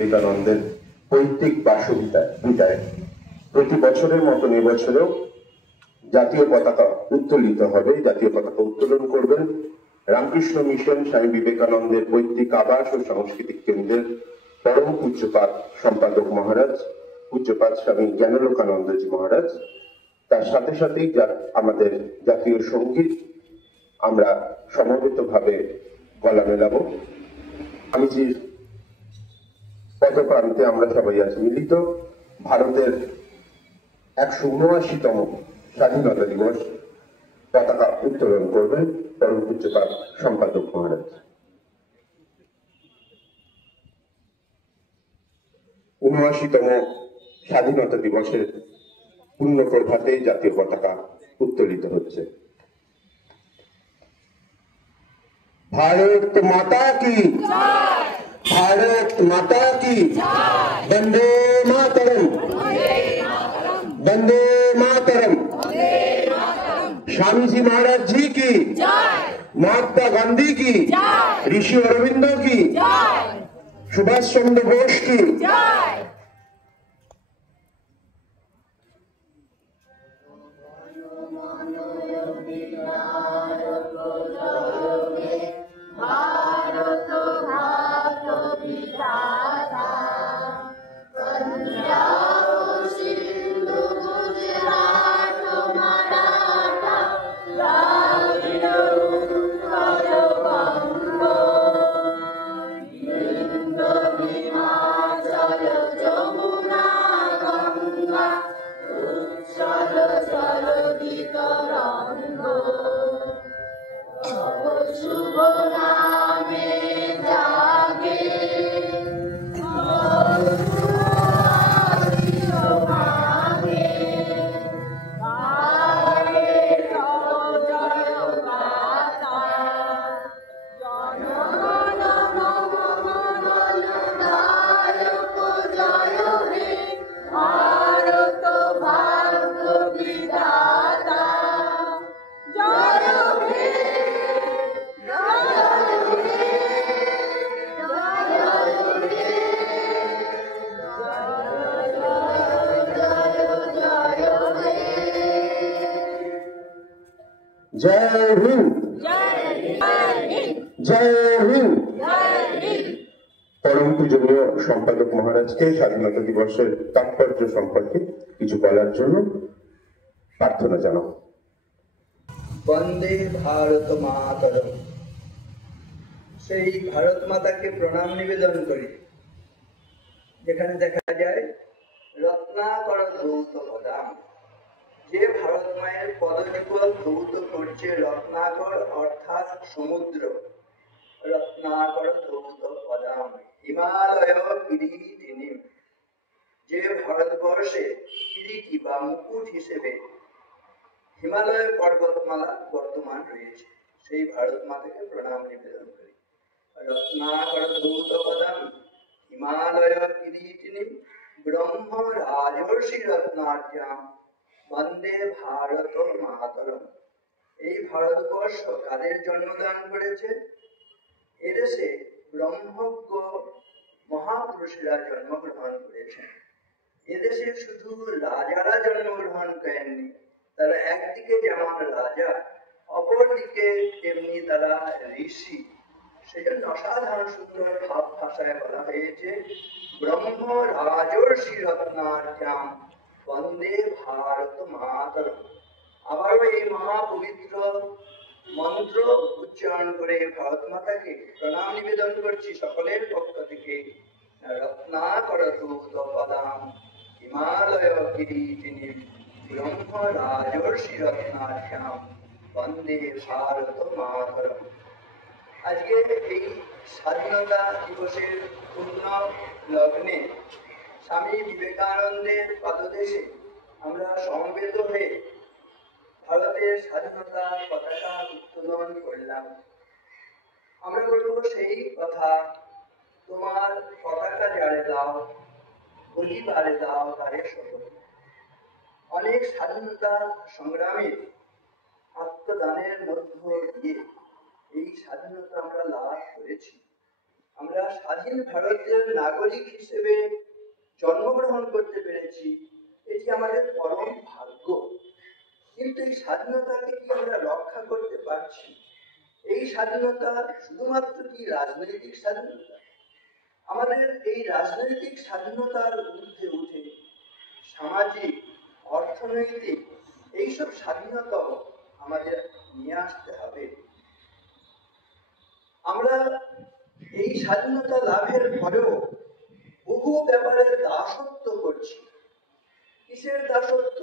বিবেকানন্দের পৈতৃক বাসভিটায় প্রতি বছরের মতন এবছরেও জাতীয় পতাকা উত্তোলিত হবে। জাতীয় পতাকা উত্তোলন করবেন রামকৃষ্ণ মিশন স্বামী বিবেকানন্দের পৈতৃক আবাস ও সাংস্কৃতিক কেন্দ্রের পরম পূজ্যপাত সম্পাদক মহারাজ পূজ্যপাত স্বামী জ্ঞানলোকানন্দজি মহারাজ। তার সাথে সাথেই আমাদের জাতীয় সঙ্গীত আমরা সমবেতভাবে গলা মেলাবো। স্বামীজির পদপ্রান্তে আমরা সবাই আছি মিলিত। ভারতের ১৭৯তম স্বাধীনতা দিবস পতাকা উত্তোলন করবেন পরম পূজ্যপাত সম্পাদক মহারাজ। ৭৯তম স্বাধীনতা দিবসের পূর্ণ প্রভাতে জাতীয় পতাকা উত্তোলিত হচ্ছে। ভারত মাতা কি, ভারত মাতা কি, বন্দে মাতরম, বন্দে মাতরম। स्वामी जी महाराज जी की, महात्मा गांधी की, ऋषि अरविंदो की, सुभाष चंद्र बोस की। जय हिंद, जय हिंद। परम पूजनीय সম্পাদক মহারাজকে স্বাধীনতা দিবসের তাৎপর্য সম্পর্কে কিছু বলার জন্য প্রার্থনা জানাবো। বন্দে ভারত মাতরম। সেই ভারত মাতাকে প্রণাম নিবেদন করি, যেখানে দেখা যায় রত্নাকর ধৌত পদাম। যে ভারত মায়ের পদযুগল ধৌত করছে রত্নাকর অর্থাৎ সমুদ্র। রত্নাকর ধৌত পদাম হিমালয় কিরীটিনী। যে ভারতবর্ষে কিরীটি বা মুকুট হিসেবে হিমালয় পর্বতমালা বর্তমান রয়েছে, সেই ভারত মাতাকে প্রণাম নিবেদন করি। রত্নাকর ধৌত পদাম হিমালয় কিরীটিনী ব্রহ্ম রাজর্ষি রত্নাঢ্যাম বন্দে ভারত মাতরম। এই ভারতবর্ষ কাদের জন্মদান করেছে? এদেশে ব্রহ্মজ্ঞ মহাপুরুষেরা জন্মগ্রহণ করেছেন। এদেশে শুধু রাজারা জন্মগ্রহণ করেননি, তারা একদিকে যেমন রাজা, অপরদিকে তেমনি তারা ঋষি। সেজন্য অসাধারণ সুন্দর ভাব ভাষায় বলা হয়েছে ব্রহ্ম রাজর্ষি রত্নাঢ্যাম বন্দে ভারত মাতরম। আবারও এই মহাপবিত্র মন্ত্র উচ্চারণ করে ভারত মাতাকে প্রণাম নিবেদন করছি সকলের পক্ষ থেকে। রত্নাকর ধৌত পদাম হিমালয় কিরীটিনী ব্রহ্ম রাজর্ষি রত্নাঢ্যাম বন্দে ভারত মাতরম। আজকে এই স্বাধীনতা দিবসের পূর্ণ লগ্নে স্বামী বিবেকানন্দের পদদেশে আমরা সমবেত হয়ে ভারতের স্বাধীনতা পতাকা উত্তোলন করলাম। আমরা বলব সেই কথা, তোমার পতাকা যারে দাও বলি বারে দাও তারে শত। অনেক স্বাধীনতা সংগ্রামী আত্মদানের মধ্য দিয়ে এই স্বাধীনতা আমরা লাভ করেছি। আমরা স্বাধীন ভারতের নাগরিক হিসেবে জন্মগ্রহণ করতে পেরেছি, এটি আমাদের পরম ভাগ্য। কিন্তু এই স্বাধীনতাকে কি আমরা রক্ষা করতে পারছি? এই স্বাধীনতা শুধুমাত্র কি রাজনৈতিক স্বাধীনতা? আমাদের এই রাজনৈতিক স্বাধীনতার ঊর্ধ্বে উঠে সামাজিক, অর্থনৈতিক এইসব স্বাধীনতাও আমাদের নিয়ে আসতে হবে। আমরা এই স্বাধীনতা লাভের পরেও বহু ব্যাপারে দাসত্ব করছি। কিসের দাসত্ব?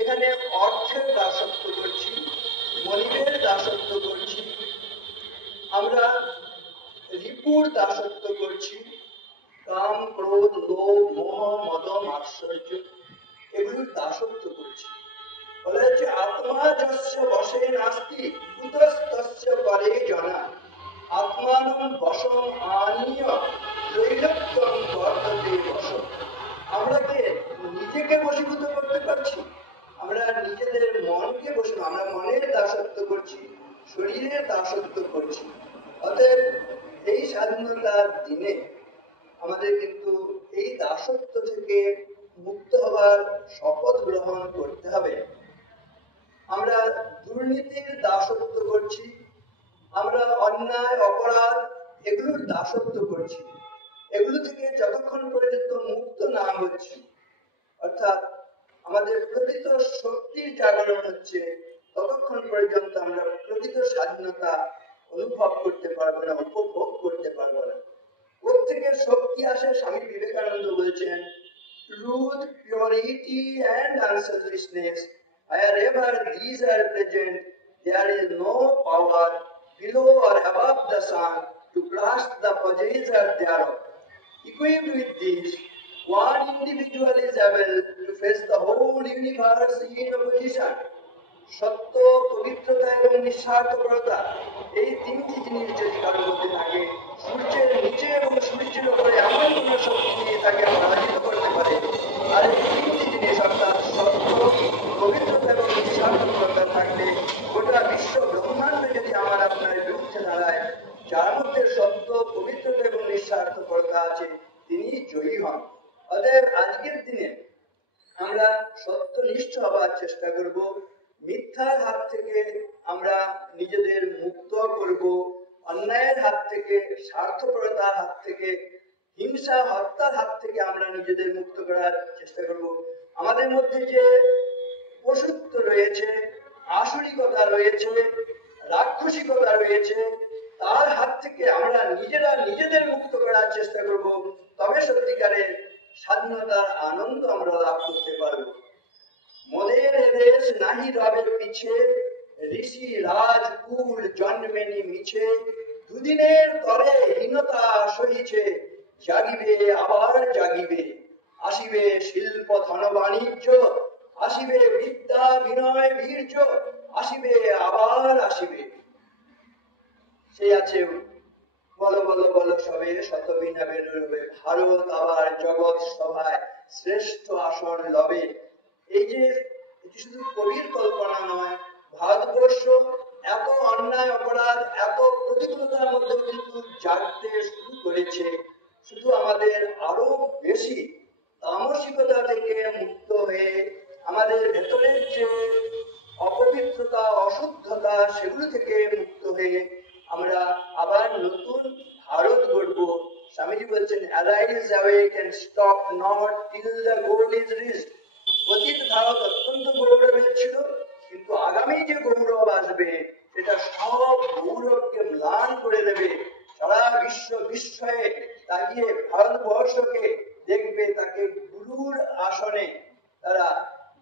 এখানে অর্থের দাসত্ব করছি, মনিবের দাসত্ব করছি, আমরা রিপুর দাসত্ব করছি, কাম, ক্রোধ, লোভ, মোহ, মদ, মাৎসর্য এগুলোর দাসত্ব করছি। বলা হচ্ছে আত্মা যস্য বশে নাস্তি কুতস্তস্য পরে জনা আত্মানং বশম আনীয় ত্রৈলোক্যং বর্ততে বশ। আমরা কি নিজেকে বশীভূত করতে পারছি? আমরা নিজেদের মনকে বশীভূত, আমরা মনের দাসত্ব করছি, শরীরের দাসত্ব করছি। অতএব এই স্বাধীনতার দিনে আমাদের কিন্তু এই দাসত্ব থেকে মুক্ত হবার শপথ গ্রহণ করতে হবে। আমরা দুর্নীতির দাসত্ব করছি, আমরা অন্যায়, অপরাধ এগুলোর দাসত্ব করছি। এগুলো থেকে যতক্ষণ পর্যন্ত মুক্ত না হচ্ছি, অর্থাৎ আমাদের প্রকৃত শক্তির জাগরণ হচ্ছে, ততক্ষণ পর্যন্ত আমরা প্রকৃত স্বাধীনতা অনুভব করতে পারবো না, উপভোগ করতে পারবো না। প্রত্যেকের শক্তি আসে, স্বামী বিবেকানন্দ বলেছেন, truth, purity and unselfishness, wherever these are present, there is no power below or above the sun to grasp the possessor thereof. Equipped with this, one individual is able to face the whole universe in opposition. সত্য, পবিত্রতা এবং নিঃস্বার্থপরতা এই তিনটি জিনিস যদি কারোর মধ্যে থাকে, সূর্যের নিচে এবং সূর্যের উপরে এমন কোন শক্তি নিয়ে তাকে পরাজিত করতে পারে। আর এই তিনটি জিনিস অর্থাৎ সত্য, পবিত্রতা এবং নিঃস্বার্থপরতা থাকলে গোটা বিশ্ব ব্রহ্মাণ্ড যদি আমার আপনার বিরুদ্ধে দাঁড়ায়, যার মধ্যে সত্য, পবিত্রতা এবং নিঃস্বার্থপরতা আছে, তিনি জয়ী হন। অতএব আজকের দিনে আমরা সত্যনিষ্ঠ হবার চেষ্টা করব, মিথ্যার হাত থেকে আমরা নিজেদের মুক্ত করব, অন্যায়ের হাত থেকে, স্বার্থপরতার হাত থেকে, হিংসা, হত্যার হাত থেকে আমরা নিজেদের মুক্ত করার চেষ্টা করব। আমাদের মধ্যে যে পশুত্ব রয়েছে, আসরিকতা রয়েছে, রাক্ষসিকতা রয়েছে, তার হাত থেকে আমরা নিজেদের মুক্ত করার চেষ্টা করব। তবে সত্যিকারের স্বাধীনতার আনন্দ আমরা লাভ করতে পারব। মোদের দেশ নাহি রবে পিছে, ঋষি রাজকুল জন্মেনি মিছে, দুদিনের তরে হীনতা সহিছে, জাগিবে আবার জাগিবে, আসিবে শিল্প ধন বাণিজ্য, আসিবে বিদ্যা বিনয় বীর্য, আসিবে আবার আসিবে। সেই আছে বলো বলো বলো সবে শত বিনা বেরোবে, ভারত আবার জগৎ সভায় শ্রেষ্ঠ আসন লবে। এই যে এটি শুধু কবির কল্পনা নয়, ভারতবর্ষ এত অন্যায়, অপরাধ, এত প্রতিকূলতার মধ্যে কিন্তু জাগতে শুরু করেছে। শুধু আমাদের আরো বেশি তামসিকতা থেকে মুক্ত হয়ে, আমাদের ভেতরের যে অপবিত্রতা, অশুদ্ধতা, সেগুলো থেকে মুক্ত হয়ে আমরা আবার নতুন ভারত গড়ব। স্বামীজি বলছেন, arise, awake and stop not till the goal is reached. অতীত ভারত অত্যন্ত গৌরবের ছিল, কিন্তু আগামী যে গৌরব আসবে সেটা সব গৌরবকে ম্লান করে দেবে। সারা বিশ্ব বিস্ময়ে তাকিয়ে ভারতবর্ষকে দেখবে, তাকে গুরুর আসনে তারা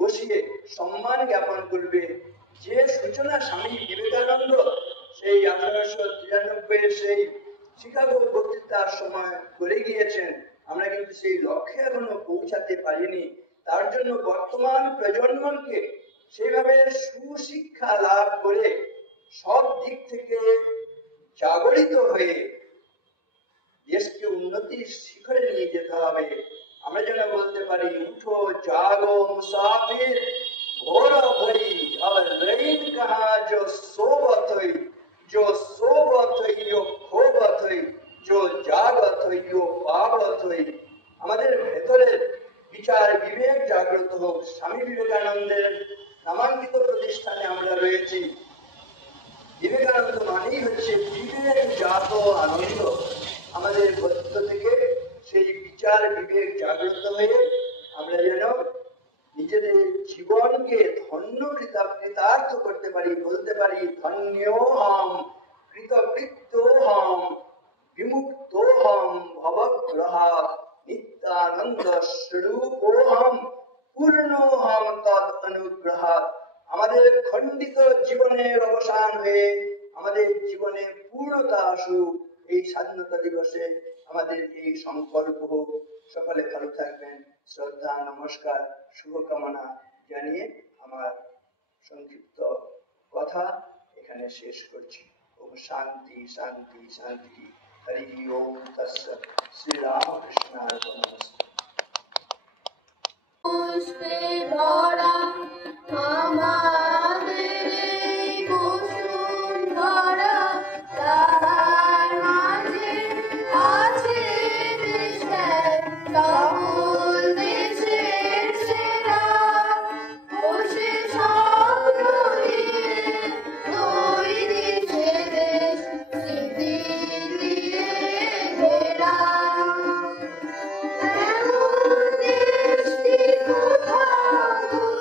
বসিয়ে সম্মান জ্ঞাপন করবে। যে সূচনা স্বামী বিবেকানন্দ সেই 1893 সেই শিকাগো বক্তৃতার সময় করে গিয়েছেন, আমরা কিন্তু সেই লক্ষ্যে এখনো পৌঁছাতে পারিনি। তার জন্য বর্তমান প্রজন্মকে সেইভাবে সুশিক্ষা লাভ করে সব দিক থেকে জাগরিত হয়ে দেশকে উন্নতির শিখরে নিয়ে যেতে হবে। আমরা যেন বলতে পারি, উঠো জাগো মুসাফির, ঘোর ভরি अब रहीन कहाँ जो सोबत हुई, जो सोबत हुई जो खोबत हुई, जो হোক, স্বামী বিবেকানন্দের নামাঙ্কিত প্রতিষ্ঠানে আমরা রয়েছি। বিবেকানন্দ মানেই হচ্ছে বিবেক জাত আনন্দ। আমাদের মধ্য থেকে সেই বিচার বিবেক জাগ্রত হয়ে আমরা যেন নিজেদের জীবনকে ধন্য কৃতার্থ করতে পারি, বলতে পারি ধন্যোহম কৃতকৃত্যোহম বিমুক্তোহম ভবগ্রহাৎ নিত্যানন্দ স্বরূপোহম পূর্ণোহম তদ অনুগ্রহাৎ। আমাদের খণ্ডিত জীবনের অবসান হয়ে আমাদের জীবনে পূর্ণতা আসুক, এই স্বাধীনতা দিবসে আমাদের এই সংকল্প হোক। সকলে ভালো থাকবেন। শ্রদ্ধা, নমস্কার, শুভকামনা জানিয়ে আমার সংক্ষিপ্ত কথা এখানে শেষ করছি। ওম শান্তি শান্তি শান্তি। হরি ওম তৎসৎ। শ্রীরামকৃষ্ণার্পণমস্তু। পুষ্পে ভরা আমাদের এই বসুন্ধরা, তাহার মাঝে আছে দেশের সকল দেশের সেরা। বসে স্বপ্ন দিয়ে তৈরি সে দেশ, স্মৃতি দিয়ে ঘেরা। এমন দেশটি কোথাও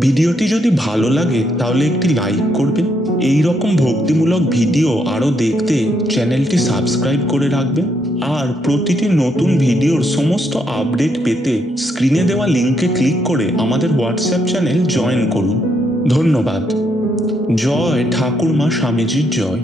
ভিডিওটি যদি ভালো লাগে তাহলে একটি লাইক করবেন। এই রকম ভক্তিমূলক ভিডিও আরও দেখতে চ্যানেলটি সাবস্ক্রাইব করে রাখবেন। আর প্রতিটি নতুন ভিডিওর সমস্ত আপডেট পেতে স্ক্রিনে দেওয়া লিঙ্কে ক্লিক করে আমাদের হোয়াটসঅ্যাপ চ্যানেল জয়েন করুন। ধন্যবাদ। জয় ঠাকুরমা স্বামীজির জয়।